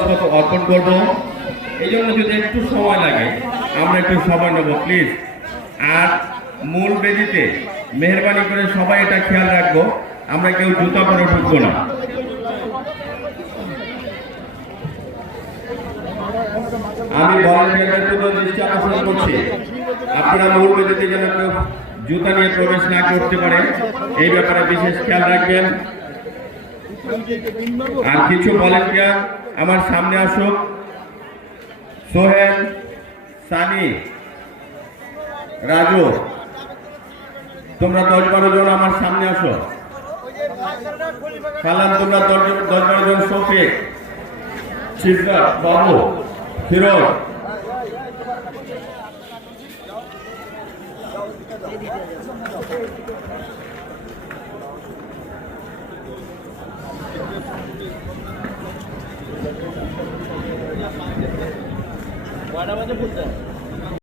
অর্পণ করবো। এই জন্য যদি একটু সময় লাগে আমরা একটু সময় নেবো প্লিজ। আর মূল বেদিতে মেহরবানি করে সবাই এটা খেয়াল রাখবো, আমরা কেউ জুতা পরে ঢুকবো না। আমি ভলান্টিয়ারদের প্রতি দৃষ্টি আকর্ষণ করছি, আপনারা মূল বেদিতে যেন কেউ জুতা নিয়ে প্রবেশ না করতে পারে, এই ব্যাপারে বিশেষ খেয়াল রাখবেন। আর কিছু ভলান্টিয়ার আমার সামনে আসুক। সোহেল, সানি, রাজু, তোমরা 10-12 জন আমার সামনে আসো। সালাম, তোমরা 10-12 জন। শফিক, শিবদার, বাবু, ফিরোজ, কয়টা বাজে